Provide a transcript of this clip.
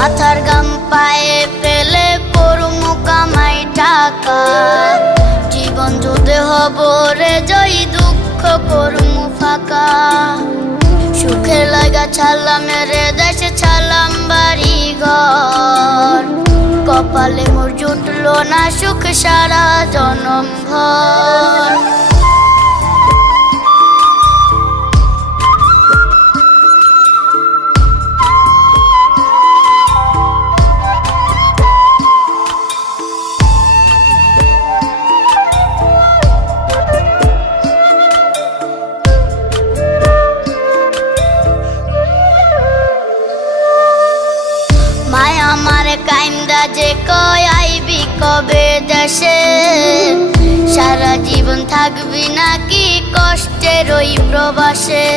মাথার গাম পায়ে ফেলে করমু কামাই টাকা, জীবন যুদ্ধে হব রে জয়ী, দুঃখ করমু ফাঁকা। সুখের লাগা ছাড়লাম রে দেশে, ছাড়লাম বাড়ি ঘর, কপালে মোর জুটলো না সুখ সারা জনম ভর। মায়া আমারে কাইন্দা যে কয় আইবি কবে দেশে, সারা জীবন থাকবি নাকি কষ্টের ওই প্রবাসে।